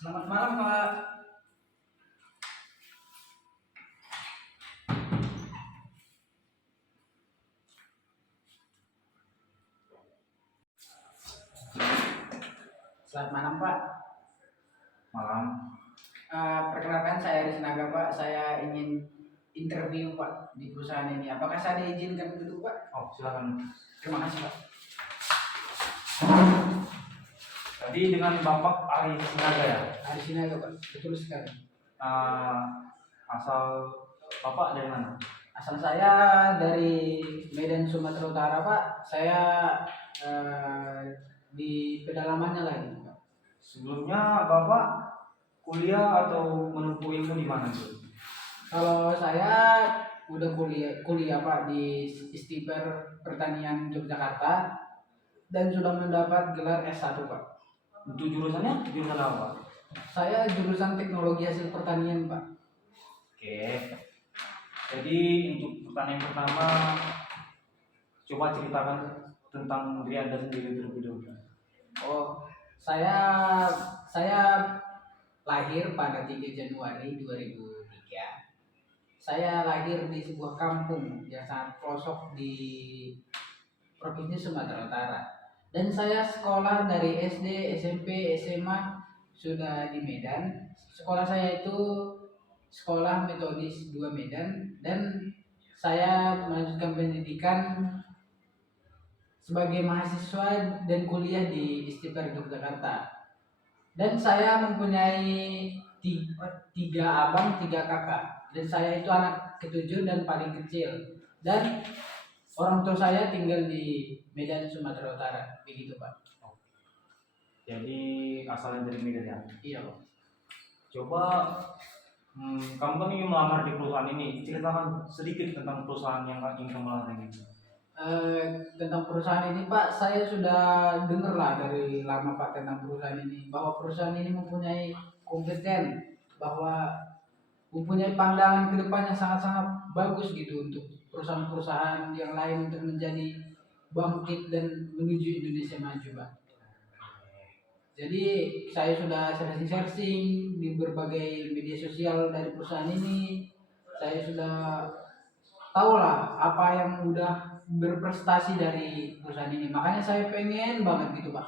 Selamat malam, Pak. Selamat malam, Pak. Malam. Perkenalkan saya Aris Naga, Pak. Saya ingin interview, Pak, di perusahaan ini. Apakah saya diizinkan duduk, Pak? Oh, silakan. Terima kasih, Pak. Tadi dengan Bapak Ari Sinaga ya. Aris Naga, Pak. Betul sekali. Asal Bapak dari mana? Asal saya dari Medan, Sumatera Utara, Pak. Saya di pedalamannya lagi, Pak. Sebelumnya Bapak kuliah atau menempuh ilmu di mana tuh? Kalau saya udah kuliah Pak di Istiper Pertanian Yogyakarta dan sudah mendapat gelar S1, Pak. Untuk jurusannya jurusan apa? Saya jurusan Teknologi Hasil Pertanian, Pak. Oke. Jadi untuk pertanyaan pertama, coba ceritakan tentang diri Anda sendiri terlebih dahulu. Oh, saya lahir pada 3 Januari 2003. Saya lahir di sebuah kampung yang sangat pelosok di Provinsi Sumatera Utara. Dan saya sekolah dari SD, SMP, SMA sudah di Medan. Sekolah saya itu Sekolah Metodis 2 Medan, dan saya melanjutkan pendidikan sebagai mahasiswa dan kuliah di Istiqlal Yogyakarta. Dan saya mempunyai tiga abang, tiga kakak. Dan saya itu anak ketujuh dan paling kecil. Dan orang tua saya tinggal di Medan, Sumatera Utara. Begitu, Pak. Jadi asalnya dari Medan ya? Iya, Pak. Coba kamu kan ingin melamar di perusahaan ini. Ceritakan sedikit tentang perusahaan yang ingin kamu lamar ini. Tentang perusahaan ini, Pak, saya sudah dengar lah dari lama, Pak, tentang perusahaan ini, bahwa perusahaan ini mempunyai kompeten, bahwa mempunyai pandangan ke depan yang sangat-sangat bagus gitu untuk perusahaan-perusahaan yang lain untuk menjadi bangkit dan menuju Indonesia maju, Pak. Jadi saya sudah searching di berbagai media sosial dari perusahaan ini. Saya sudah tahu lah apa yang udah berprestasi dari perusahaan ini. Makanya saya pengen banget gitu, Pak,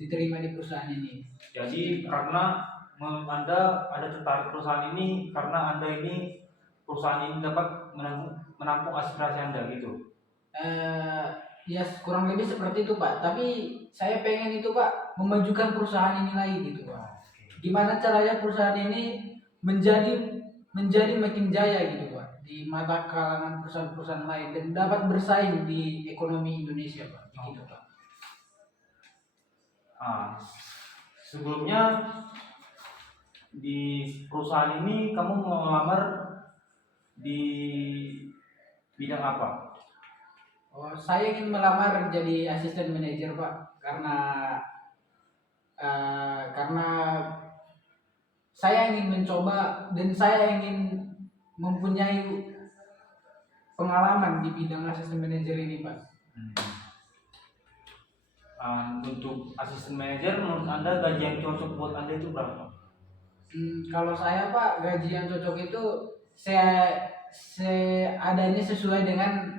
diterima di perusahaan ini. Jadi karena Anda ada tertarik perusahaan ini karena Anda ini perusahaan ini dapat menampung aspirasi Anda gitu. Ya kurang lebih seperti itu, Pak. Tapi saya pengen itu, Pak, memajukan perusahaan ini lagi gitu, Pak. Gimana caranya perusahaan ini menjadi makin jaya gitu, Pak, di mata kalangan perusahaan-perusahaan lain dan dapat bersaing di ekonomi Indonesia, Pak. Begitu, Pak. Sebelumnya di perusahaan ini kamu mau melamar di bidang apa? Oh, saya ingin melamar jadi asisten manajer, Pak, karena saya ingin mencoba dan saya ingin mempunyai pengalaman di bidang asisten manajer ini, Pak. Untuk asisten manajer menurut Anda gaji yang cocok buat Anda itu berapa? Kalau saya, Pak, gaji yang cocok itu seadanya sesuai dengan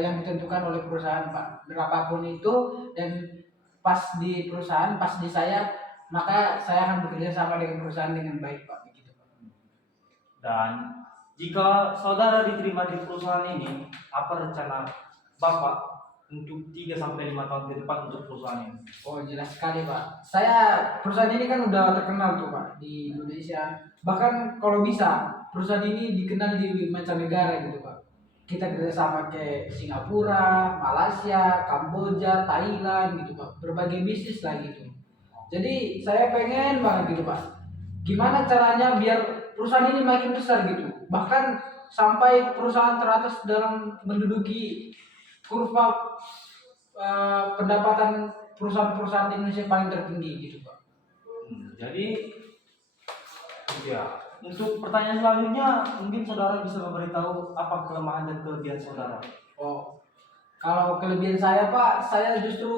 yang ditentukan oleh perusahaan, Pak. Berapapun itu, dan pas di perusahaan, pas di saya, maka saya akan bekerja sama dengan perusahaan dengan baik, Pak. Begitu, Pak. Dan jika saudara diterima di perusahaan ini, apa rencana Bapak untuk 3 sampai 5 tahun ke depan untuk perusahaan ini? Oh, jelas sekali, Pak. Perusahaan ini kan udah terkenal tuh, Pak, di Indonesia. Bahkan kalau bisa, perusahaan ini dikenal di mancanegara gitu, Pak. Kita kerjasama ke Singapura, Malaysia, Kamboja, Thailand gitu, Pak. Berbagai bisnis lah gitu. Jadi saya pengen banget gitu, Pak. Gimana caranya biar perusahaan ini makin besar gitu. Bahkan sampai perusahaan teratas dalam menduduki kurva pendapatan perusahaan-perusahaan di Indonesia paling tertinggi gitu, Pak. Jadi ya, untuk pertanyaan selanjutnya mungkin saudara bisa memberitahu apa kelemahan dan kelebihan saudara. Oh, kalau kelebihan saya, Pak, saya justru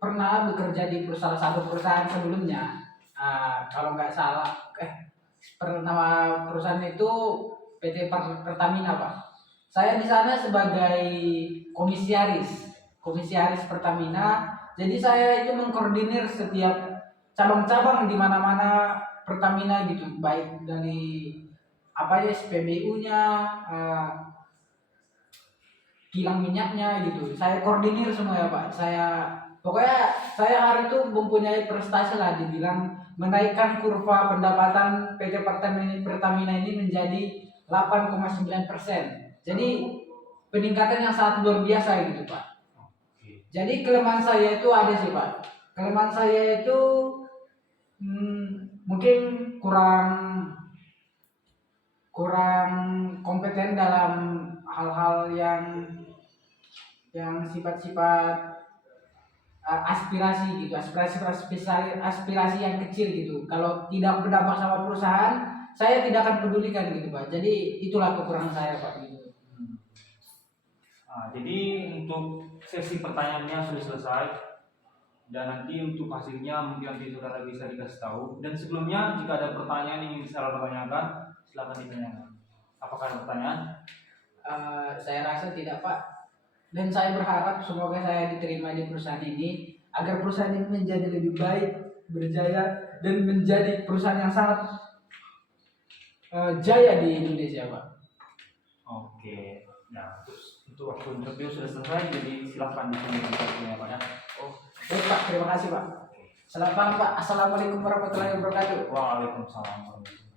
pernah bekerja di salah satu perusahaan sebelumnya. kalau nggak salah, nama perusahaan itu PT Pertamina Pak. Saya di sana sebagai komisaris Pertamina. Jadi saya itu mengkoordinir setiap cabang-cabang di mana-mana Pertamina gitu, baik dari apa ya SPBU-nya, kilang minyaknya gitu. Saya koordinir semua ya Pak. Pokoknya saya hari itu mempunyai prestasi lah, dibilang menaikkan kurva pendapatan PT Pertamina ini menjadi 8,9%. Jadi peningkatan yang sangat luar biasa gitu Pak. Jadi kelemahan saya itu ada sih Pak. Kelemahan saya itu mungkin kurang kompeten dalam hal-hal yang sifat-sifat aspirasi gitu, aspirasi yang kecil gitu. Kalau tidak berdampak sama perusahaan, saya tidak akan pedulikan gitu Pak. Jadi itulah kekurangan saya Pak gitu. Jadi untuk sesi pertanyaannya sudah selesai dan nanti untuk hasilnya mungkin nanti saudara bisa dikasih tahu. Dan sebelumnya jika ada pertanyaan yang ingin saudara tanyakan, silakan ditanyakan. Apakah ada pertanyaan? Saya rasa tidak Pak. Dan saya berharap semoga saya diterima di perusahaan ini agar perusahaan ini menjadi lebih baik, berjaya, dan menjadi perusahaan yang sangat jaya di Indonesia Pak. Oke. Nah, terus untuk waktu interview sudah selesai, jadi silakan dikonsultasikan ya Pak ya. Baik Pak, terima kasih Pak. Selamat malam Pak. Assalamualaikum warahmatullahi wabarakatuh. Waalaikumsalam warahmatullahi wabarakatuh.